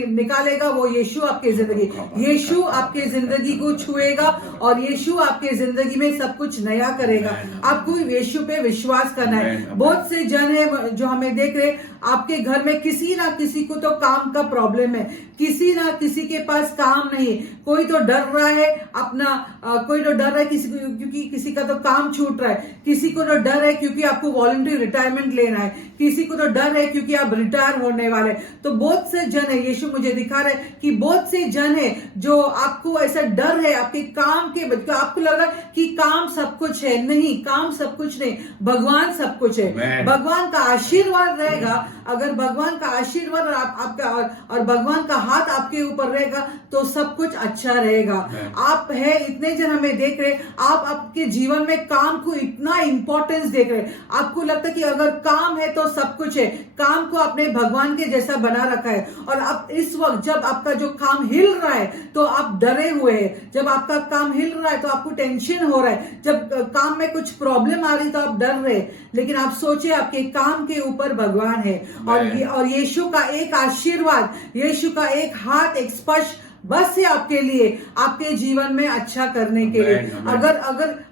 निकालेगा वो यीशु आपके जिंदगी। यीशु आपके जिंदगी को छुएगा और यीशु आपके जिंदगी में सब कुछ नया करेगा। आपको यीशु पे विश्वास करना है। बहुत से जन है जो हमें देख रहे, आपके घर में किसी ना किसी को तो काम का प्रॉब्लम है, किसी ना किसी के पास काम नहीं है। कोई तो डर रहा है कोई तो डर रहा है क्योंकि किसी का तो काम छूट रहा है, किसी को तो डर है क्योंकि आपको वॉलंटरी रिटायरमेंट लेना है, किसी को तो डर है क्योंकि आप रिटायर होने वाले। तो बहुत से जन है, यीशु मुझे दिखा रहे कि बहुत से जन है जो आपको ऐसा डर है आपके काम के, आपको लग रहा है कि काम सब कुछ है। नहीं, काम सब कुछ नहीं, भगवान सब कुछ है। भगवान का आशीर्वाद रहेगा। अगर भगवान का आशीर्वाद और भगवान का हाथ आपके ऊपर रहेगा तो सब कुछ अच्छा रहेगा। आप है, इतने जन हमें देख रहे, आप आपके जीवन में काम को इतना इंपॉर्टेंस देख रहे, आपको लगता है कि अगर काम है तो सब कुछ है। काम को आपने भगवान के जैसा बना रखा है और अब इस वक्त जब आपका जो काम हिल रहा है तो आप डरे हुए हैं। जब आपका काम हिल रहा है तो आपको टेंशन हो रहा है। जब काम में कुछ प्रॉब्लम आ रही तो आप डर रहे, लेकिन आप सोचे आपके काम के ऊपर भगवान है और यीशु का एक आशीर्वाद, यीशु का एक हाथ, एक स्पर्श बस है आपके लिए, आपके जीवन में अच्छा करने के लिए।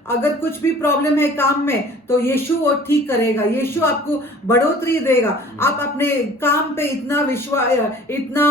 अगर कुछ भी प्रॉब्लम है काम में तो यीशु वो ठीक करेगा, यीशु आपको बढ़ोतरी देगा। आप अपने काम पे इतना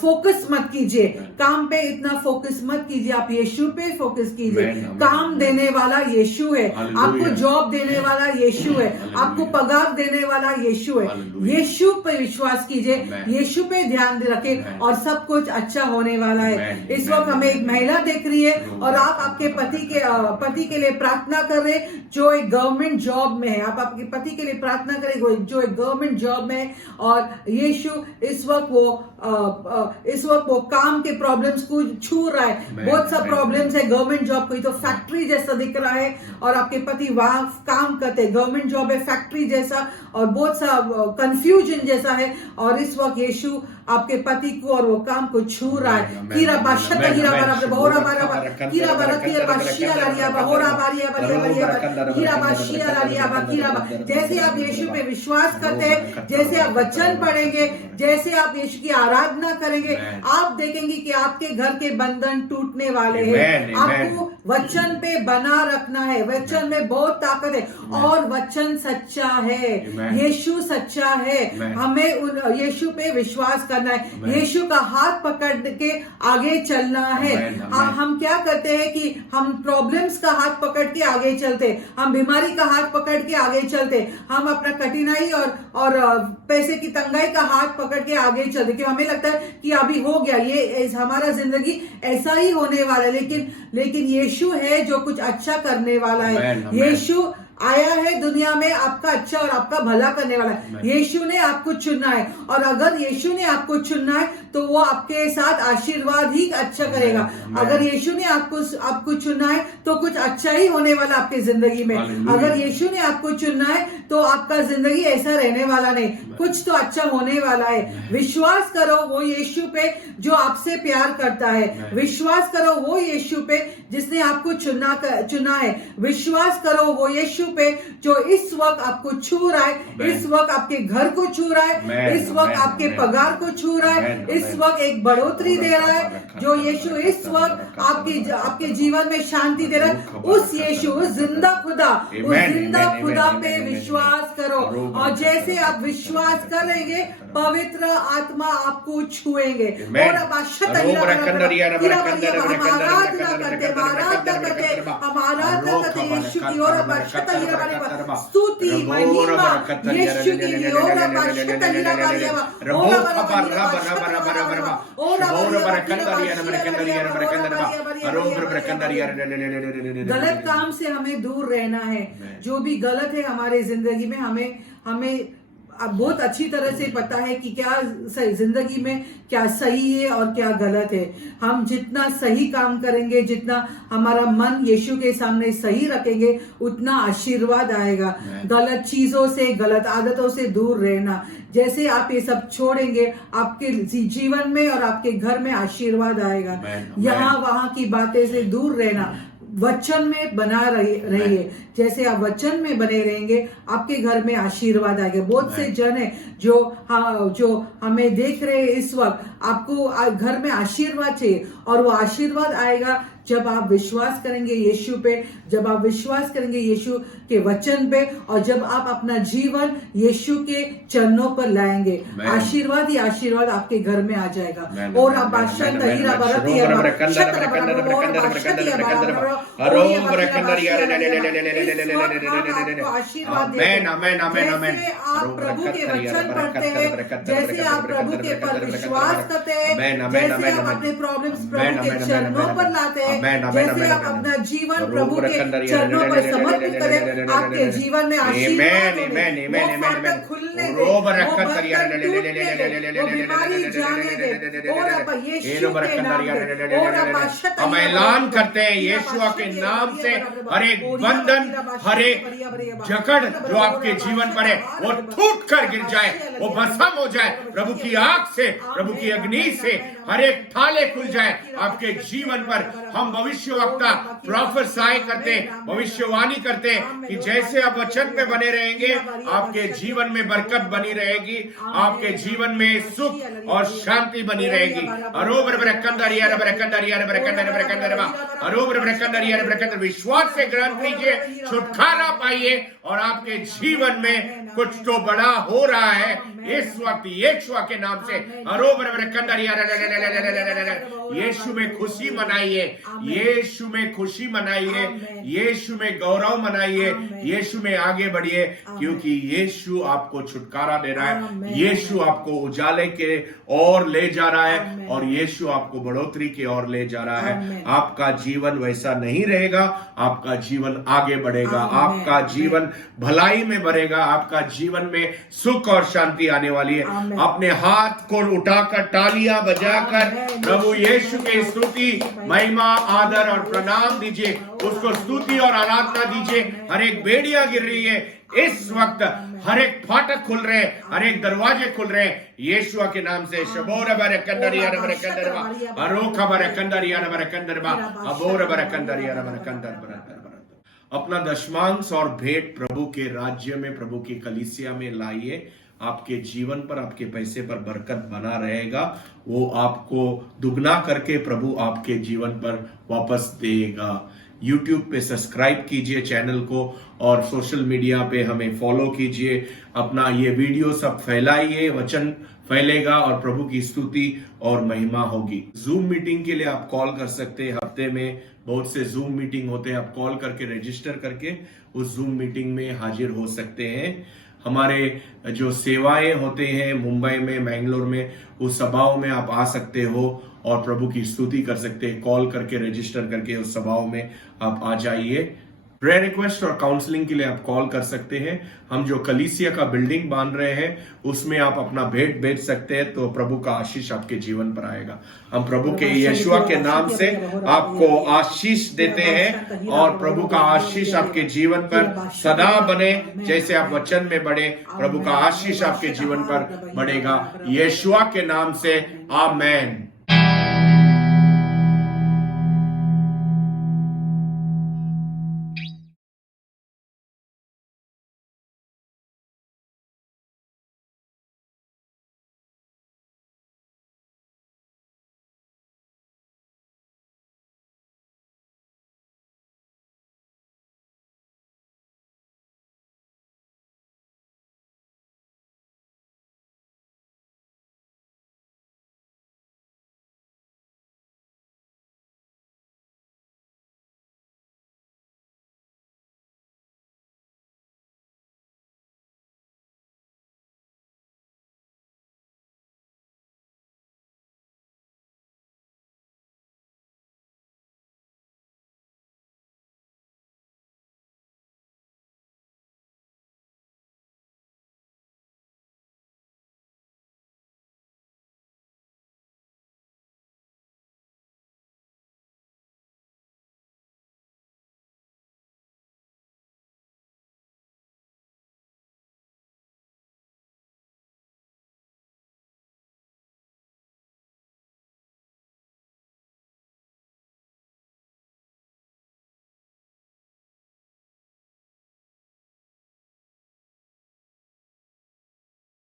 फोकस मत कीजिए, काम पे इतना फोकस मत कीजिए, आप यीशु पे फोकस कीजिए। काम देने वाला यीशु है, आपको जॉब देने वाला यीशु है, आपको पगार देने वाला यीशु है। यीशु पे विश्वास कीजिए, यीशु पे ध्यान रखें और सब कुछ अच्छा होने वाला है। इस वक्त हमें एक महिला देख रही है और आप आपके पति के लिए प्रार्थना कर रहे जो एक गवर्नमेंट जॉब में है। आप आपके पति के लिए प्रार्थना करें जो एक गवर्नमेंट जॉब में है और यीशु इस वक्त वो काम के प्रॉब्लम्स को छू रहा है। बहुत सा प्रॉब्लम्स है गवर्नमेंट जॉब, कोई तो फैक्ट्री जैसा दिख रहा है और आपके पति वहां काम करते हैं, गवर्नमेंट जॉब है फैक्ट्री जैसा और बहुत सा कंफ्यूजन जैसा है। और इस वक्त यीशु आपके पति को और वो काम को छू रहा है। कीरा बाशत हीरा बारा बहोरा बारा कीरा बारा कीरा बाशिया लारिया बहोरा बारिया बारिया बारिया कीरा बाशिया लारिया बा कीरा बा। जैसे आप यीशु पे विश्वास करते हैं, जैसे आप वचन पढ़ेंगे, जैसे आप यीशु की आराधना करेंगे, आप देखेंगे कि आपके घर के बंधन टूटने वाले हैं। आपको वचन पे बना रखना है। वचन में बहुत ताकत है और वचन सच्चा है। यीशु सच्चा है। हमें यीशु पे विश्वास करना है, यीशु का हाथ पकड़ के आगे चलना है। हम क्या करते हैं कि हम प्रॉब्लम्स का हाथ पकड़ के आगे चलते, हम बीमारी का हाथ पकड़ के आगे चलते, हम अपना कठिनाई और पैसे की तंगाई का हाथ पकड़ के आगे चलते, क्योंकि हमें लगता है कि अभी हो गया, ये हमारा जिंदगी ऐसा ही होने वाला है। लेकिन यीशु है जो कुछ अच्छा करने वाला है। यीशु आया है दुनिया में आपका अच्छा और आपका भला करने वाला है। यीशु ने आपको चुना है और अगर यीशु ने आपको चुना है तो वो आपके साथ आशीर्वाद ही अच्छा करेगा। अगर यीशु ने आपको चुना है तो कुछ अच्छा ही होने वाला आपकी जिंदगी में। अगर यीशु ने आपको चुना है तो आपका जिंदगी ऐसा रहने वाला नहीं, कुछ तो अच्छा होने वाला है। विश्वास करो वो यीशु पे जो आपसे प्यार करता है। विश्वास करो वो यीशु पे जिसने आपको चुना है। विश्वास करो वो यीशु पे जो इस वक्त आपको छू रहा है, इस वक्त आपके घर को छू रहा है, इस वक्त आपके पगार को छू रहा है, इस वक्त एक बढ़ोतरी दे रहा है। जो यीशु इस वक्त आपके जीवन में शांति दे रहा है, उस यीशु, उस जिंदा खुदा पे विश्वास करो। और जैसे आप विश्वास करेंगे पवित्र आत्मा आपको छुएंगे। और अब आराधना करते यीशु की और स्तुति महिमा यीशु के लिए। गलत काम से हमें दूर रहना है। जो भी गलत है हमारे जिंदगी में, हमें अब बहुत अच्छी तरह से पता है कि क्या जिंदगी में क्या सही है और क्या गलत है। हम जितना सही काम करेंगे, जितना हमारा मन यीशु के सामने सही रखेंगे, उतना आशीर्वाद आएगा। गलत चीजों से, गलत आदतों से दूर रहना। जैसे आप ये सब छोड़ेंगे, आपके जीवन में और आपके घर में आशीर्वाद आएगा। यहाँ वहां की बातें से दूर रहना, वचन में बना रहिए। जैसे आप वचन में बने रहेंगे, आपके घर में आशीर्वाद आएगा। बहुत से जन है जो हमें देख रहे हैं इस वक्त, आपको घर में आशीर्वाद चाहिए और वो आशीर्वाद आएगा जब आप विश्वास करेंगे यीशु पे, जब आप विश्वास करेंगे यीशु के वचन पे, और जब आप अपना जीवन यीशु के चरणों पर लाएंगे, आशीर्वाद ही आशीर्वाद आपके घर में आ जाएगा। और आप आशीर्वाद आप प्रभु के वचन पढ़ते हैं, जैसे आप प्रभु के पर विश्वास करते हैं, जैसे आप अपने प्रॉब्लम्स प्रभु के चरणों पर लाते हैं, जैसे आप अपना जीवन प्रभु के चरणों पर समर्पित करें, आपके जीवन में आशीर्वाद खुलने दे, वो बर्तन टूटने दे, वो बीमारी जाने दे। और अब यीशु के नाम पे, और अब हम ऐलान करते हैं यीशु के नाम से हर एक बंधन, हर एक जकड़ जो आपके जीवन पर है वो टूट कर गिर जाए, वो भस्म हो जाए प्रभु की आग से, प्रभु की अग्नि से। हर एक ताले खुल जाए आपके जीवन पर। हम भविष्यवक्ता प्रोफेसाई करते, भविष्यवाणी करते कि जैसे आप वचन पे बने रहेंगे, आपके जीवन में बरकत बनी रहेगी, आपके जीवन में सुख और शांति बनी रहेगी। विश्वास से ग्रहण कीजिए, छुटकारा पाइए और आपके जीवन में कुछ तो बड़ा हो रहा है इस वक्त यीशु के नाम से। यीशु में खुशी मनाइए, यीशु में खुशी मनाइए, यीशु में गौरव मनाइए, यीशु में आगे बढ़िए, क्योंकि यीशु आपको छुटकारा दे रहा है, यीशु आपको उजाले के ओर ले जा रहा है और यीशु आपको बढ़ोतरी की ओर ले जा रहा है। आपका जीवन वैसा नहीं रहेगा, आपका जीवन आगे बढ़ेगा, आपका जीवन भलाई में बढ़ेगा, आपका जीवन में सुख और शांति जाने वाली है। आमीन। अपने हाथ को उठाकर तालियां बजाकर आमीन। प्रभु यीशु के स्तुति, महिमा, आदर और प्रणाम दीजिए। उसको स्तुति और आराधना दीजिए। हर एक बेड़ियां गिर रही है इस वक्त, हर एक फाटक खुल रहे हैं, हर एक दरवाजे खुल रहे हैं यीशु के नाम से। शबोर बरकंदरिया बरकंदरबा, अरोखा बरकंदरिया बरकंदरबा, अबोर बरकंदरिया बरकंदर। अपना दशमांश और भेंट प्रभु के राज्य में, प्रभु की कलीसिया में लाइए। आपके जीवन पर, आपके पैसे पर बरकत बना रहेगा। वो आपको दुगना करके प्रभु आपके जीवन पर वापस देगा। YouTube पे सब्सक्राइब कीजिए चैनल को और सोशल मीडिया पे हमें फॉलो कीजिए। अपना ये वीडियो सब फैलाइए, वचन फैलेगा और प्रभु की स्तुति और महिमा होगी। जूम मीटिंग के लिए आप कॉल कर सकते हैं। हफ्ते में बहुत से जूम मीटिंग होते हैं। आप कॉल करके रजिस्टर करके उस जूम मीटिंग में हाजिर हो सकते हैं। हमारे जो सेवाएं होते हैं मुंबई में, मैंगलोर में, उस सभाओं में आप आ सकते हो और प्रभु की स्तुति कर सकते हैं। कॉल करके रजिस्टर करके उस सभाओं में आप आ जाइए। प्रेयर रिक्वेस्ट और काउंसलिंग के लिए आप कॉल कर सकते हैं। हम जो कलीसिया का बिल्डिंग बांध रहे हैं उसमें आप अपना भेंट भेज सकते हैं, तो प्रभु का आशीष आपके जीवन पर आएगा। हम प्रभु के यीशुआ के नाम से आपको आशीष देते हैं और प्रभु का आशीष आपके जीवन पर सदा बने। जैसे आप वचन में बढ़े, प्रभु का आशीष आपके जीवन पर बढ़ेगा। यीशुआ के नाम से आमेन।